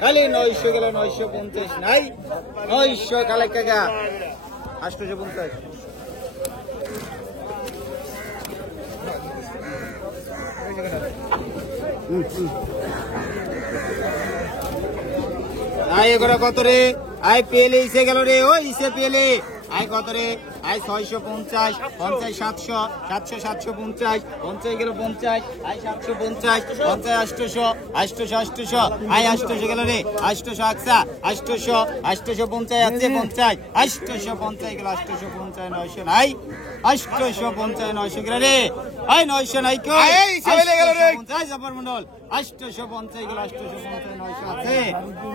খালি 900 গেল 950 নাই 900 কালে কাকা 850 আই এগুলো কত রে আই পেলে ইসে গেল রে ও ইসে পেলে আই কত রে আই 650 50 700 700 750 50 গেল 50 আই 750 50 800 800 800 আই 800 গেল রে 800 আকসা 800 850 আছে 50 850 গেল 850 900 নাই 850 900 গেল রে আই 900 নাই কই এই চলে গেল রে 50 জবর মন্ডল 850 গেল 850 900 আছে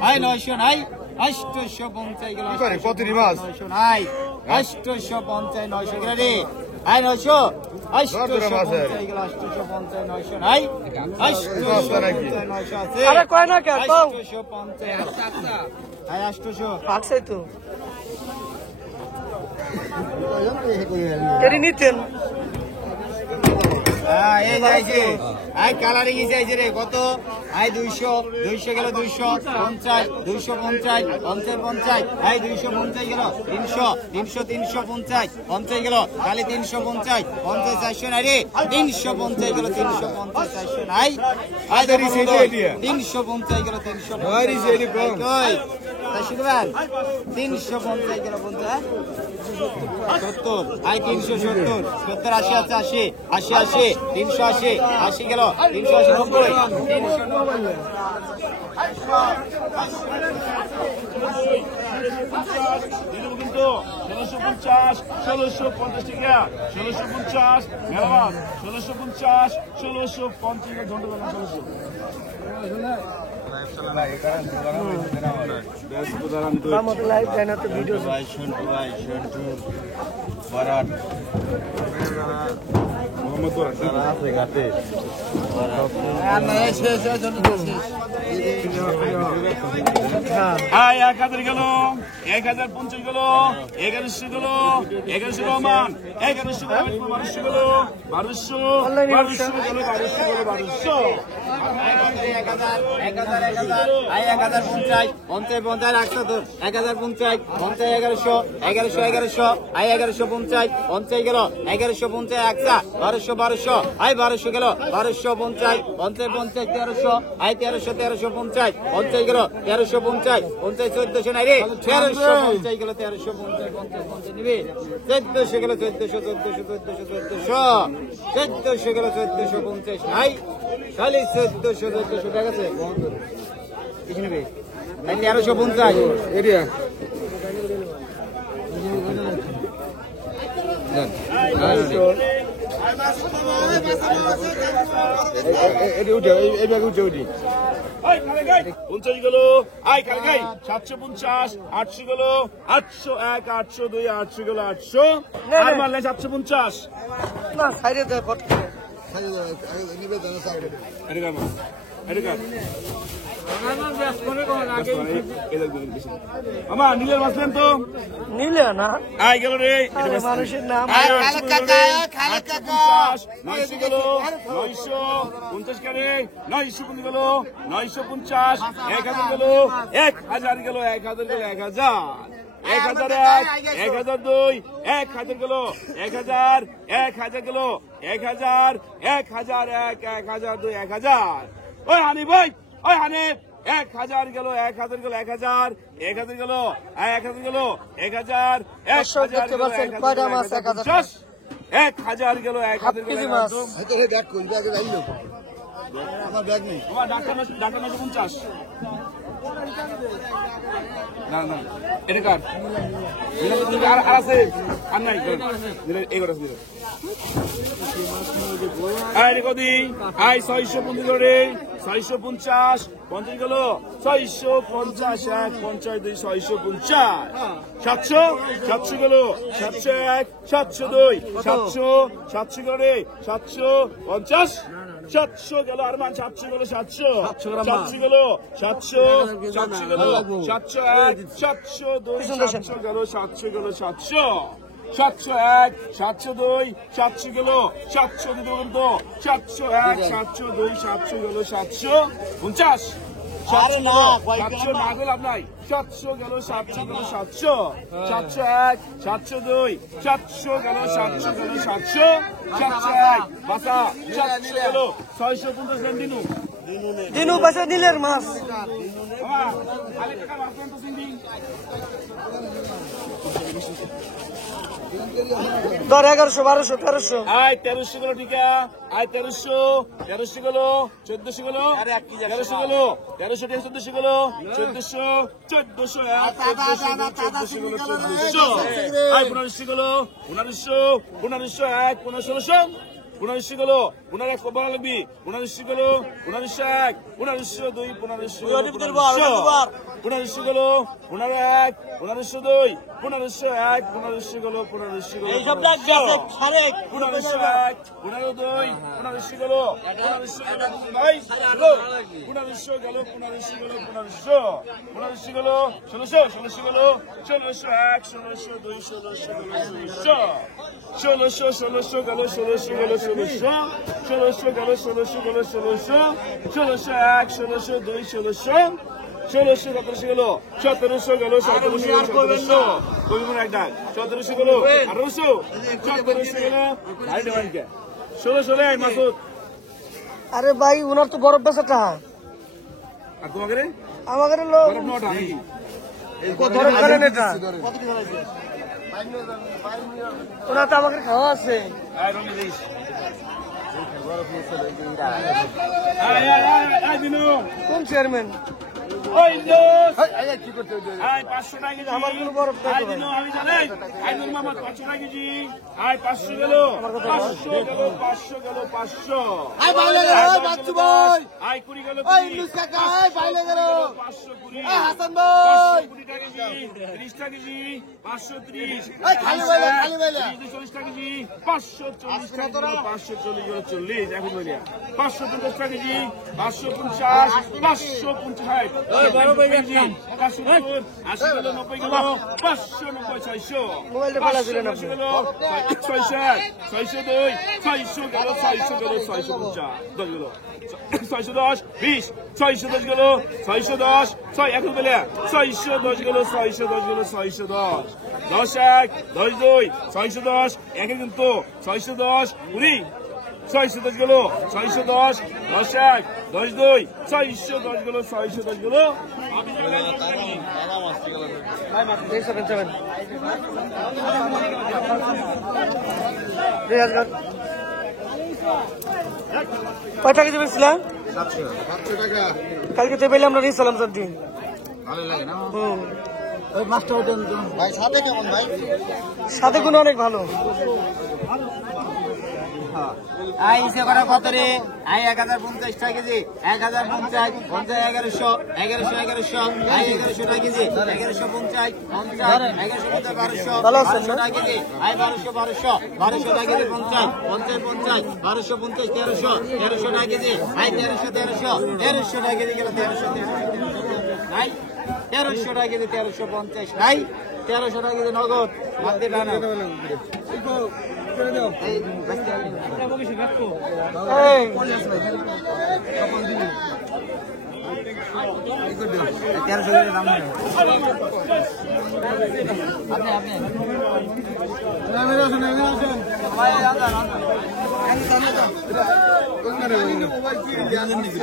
আই 900 নাই 850 গেল কত রি মাস 900 নাই 850 900 গেল রে আই 900 850 গেল 850 900 নাই 850 900 আছে আরে কয় না কে তো 850 আই 800 পাকছে তো এরি নিতেন এই যাইছে আই কালারিং যাইছে রে কত আই 200 200 গেল 250 250 50 আই 250 গেল 300 300 350 50 গেল খালি 350 50 400 নাই রে 350 গেল 350 400 নাই আই 350 গেল 350 ওই রিসে এডি কম কই তাশিদবান 350 গেল 50 70 আই 370 70 80 আছে 80 80 380 80 গেল 380 90 কিন্তু 1650 1650 টাকা 1650 মেলাবাদ 1650 1650 ঘন্টা বানা 1600 লাইভ জানা তো ভিডিও বারাত মোহাম্মদ বরাত আছে ঘাটে আই 1000 গেল 1050 গেল 1100 গেল 1100 রহমান 1100 গেল 1200 গেল 1200 1200 গেল 1200 গেল 1200 আই 1050 50 50 রাখতো তো 1050 50 1100 1100 1100 আই 1150 50 গেল 1150 একসা 1200 1200 আই 1200 গেল 1250 50 50 1300 আই 1300 1350 50 গেল 1350 50 1400 নাই রে 1350 গেল 1350 50 50 নিবি 1400 গেল 1400 1400 গেল 1450 নাই খালি 1400 টাকা আছে কিছু নিবি 1350 এরিয়া এটি উঠে এই ব্যাগ উঠে উঠি 50 গেল আই কালকাই 750 800 গেল 801 802 800 গেল 800 আর মারলে 750 না সাইডে দে ফট এটি কার এটি কার আমার নীলের বাসলেন তো নিলে না আই গেল রে মানুষের নাম 900 গেল 950 করে 950 গেল 950 1000 গেল 1000 গেল 1000 গেল 1000 1001 1002 1000 গেল 1000 1000 গেল 1000 1001 1002 1000 ওই হানি ভাই ওই হানি 1000 গেল 1000 গেল 1000 1000 গেল 1000 গেল 1000 1000 গেল 1050 1000 গেল 1000 গেল আমার ব্যাগ নেই আমার ডাক্তার 950 না না এটা কার আর আছে আর নাই এগারো দিল আই কদি আই 650 রে 650 50 গেল 650 1 50 2 650 700 700 গেল 701 702 700 700 গেল রে 750 700 গেল আরমান 700 গেল 700 700 গেল 700 700 গেল 701 702 700 গেল 700 গেল 700 701 702 700 গেল 700 দিতে বলুন তো 701 702 700 গেল 750 700 না গেল আপনার 700 গেল 700 গেল 700 701 702 700 গেল 700 গেল 700 701 বাসা 700 গেল 650 দেন দিনু দিনু পাশে নীলের মাছ বাবা আলে টাকা মারছেন তো সিন্দি ধর 1100 1200 1300 আয় 1300 গেল ঠিক আছে আয় 1300 গেল 1400 গেল 1300 গেল 1300 1400 গেল 1400 1400 1400 গেল 1400 আয় 1500 গেল 1500 1500 এক 1500 1500 গেল 15 কত বলা লাগবি 1500 গেল 1500 এক 1500 দুই 1500 1500 গেল 15 এক 1500 দুই 1500 এক 1500 গেল 1500 গেল এই সব লাগ গেছে খারে 1500 এক 15 দুই 1500 গেল 1500 ভাই 1500 গেল 1500 গেল 1500 1500 গেল 1600 1600 গেল 1600 এক 1600 দুই 1600 গেল 1600 1600 গেল 1600 গেল 1600 গেল 1600 গেল 1600 1600 এক 1600 দুই 1600 1600 1700 গেল 1700 গেল 1700 কবি মনে একটা 1700 গেল 1800 1700 গেল ভাই দেওয়ানকে 1600 রে মাসুদ আরে ভাই ওনার তো বরফ বেচাটা আর তোমাকে রে আমাকে লোক বরফ নটা নাকি ধরে ফেলেন এটা ওনার তো আমাকে খাওয়া আছে আয় রনি দেইস আয় দিনু কোন চেয়ারম্যান ওই দোস আয় 500 টাকা কেজি আমার কোনো বরফ নাই আয় দিনু আমি জানাই আয় নূর মামা 500 টাকা কেজি আয় 500 গেল 500 গেল 500 গেল 500 আয় বাইলে গেল ওই বাচ্চু ভাই আয় 20 গেল ওই ইউনুস কাকা আয় বাইলে গেল 520 এই হাসান ভাই 520 টাকা কেজি 30 টাকা কেজি 530 এই খালি বাইলে 40 টাকা কেজি 540 টাকা 540 গেল 40 এখন বলিয়া 550 টাকা কেজি 550 550 ওই বড় ভাই কেজি 570 80 গেল 90 গেল 590 600 মোবাইলটা ফেলা দিলেন আপনি 602 600 গেল 600 গেল 650 10 গেল 610 20 610 গেল 610 6 এখন বলে 610 গেল 610 গেল 610 10 এক 10 দুই 610 একে কিন্তু 610 20 610 গেল 610 10 এক 10 দুই 610 গেল 610 গেল কয়টা কেজি বেচছিলাম 700 টাকা কালকে তো পেলে আমরা নিয়েছিলাম স্যার দিন ভালো লাগে না ওই মাছটা ওঠেন তো ভাই সাথে কেমন ভাই সাথে গুণ অনেক ভালো আই ইসে করা কত রে আই 1050 টাকা কেজি 1050 50 1100 1100 আই 1100 টাকা কেজি 1150 50 1150 ভালো আছেন না? 1200 টাকা কেজি আই 1200 টাকা কেজি 50 50 1250 1300 টাকা কেজি আই 1300 টাকা কেজি গেল 1300 নাই 1300 টাকা কেজি 1350 নাই 1300 টাকা কেজি নগদ মাঝে টানা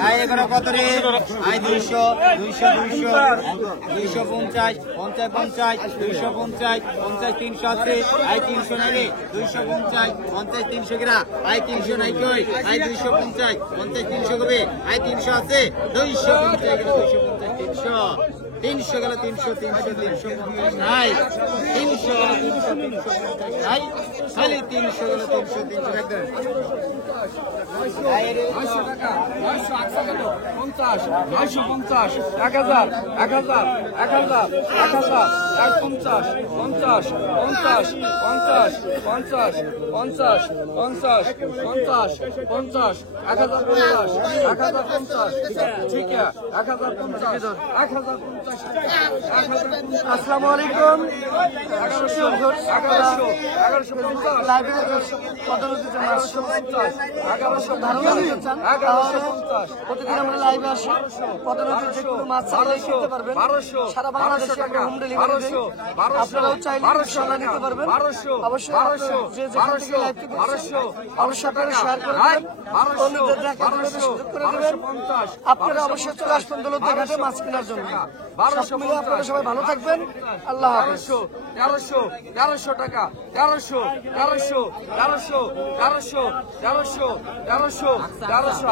এই কত রে আই 200 250 50 250 300 আছে আই 300 নাকি 250 50 300 গিরা আই 300 নাই কই আই 250 50 300 কবে আই 300 আছে 250 300 300 গেল 300 350 নাই 300 গেল 350 নাই খালি 300 গেল 300 একদম 900 টাকা 900 টাকা 50 950 1000 1000 1000 1000 50 50 50 50 50 50 50 50 50 1050 1050 ঠিক আছে 1050 1050 আসসালামু আলাইকুম। 1150 লাইভে পদোন্নতির জন্য 1150 ধারণা দিতে চান? 1150 প্রতিদিন আমরা লাইভে আসি, পদোন্নতির যে কোনো মাছ চাইলে কিনতে পারবেন। 1200 সারা বাংলাদেশে আমরা হোম ডেলিভারি দিই। আপনারাও চাইলে ইনশাআল্লাহ নিতে পারবেন। অবশ্যই যে যেখান থেকে লাইভটি দেখছেন অবশ্যই আপনারা শেয়ার করে দেবেন, অন্যদের দেখার সুযোগ করে দেবেন। আপনারা অবশ্যই চলে আসবেন দৌলতদিয়া ঘাটে মাছ কেনার জন্য। সব মিলে আপনারা সবাই ভালো থাকবেন। আল্লাহ হাফেজ। 1300 টাকা 1300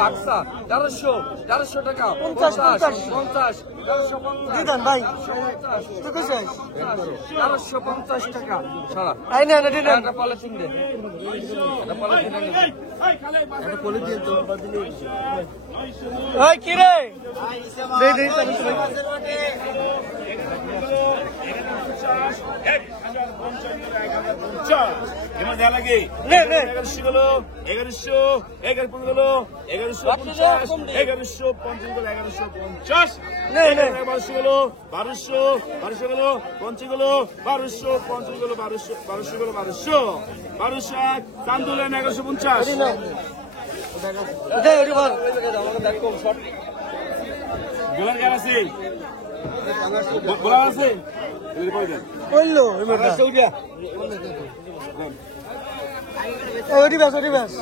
আকসা 1300 টাকা 50 দিদান ভাই তুই চাই 1350 টাকা সারা আই না দিদান এটা পলিথিন দে এটা পলিথিন দে এটা পলিথিন তো ওই কি রে দে দে এবার দেয়া লাগে নে নে 1100 গেলো 1100 1150 গেলো 1150 1150 গেলো 1150 নে নে 1200 গেলো 1200 গেলো 50 গেলো 1200 50 গেলো 1200 গেলো 1200 চান্দুলেন 1150 দে ওরে বল গোলার গান আছে গোলার আছে কইলো এমটা ওডি ব্যাস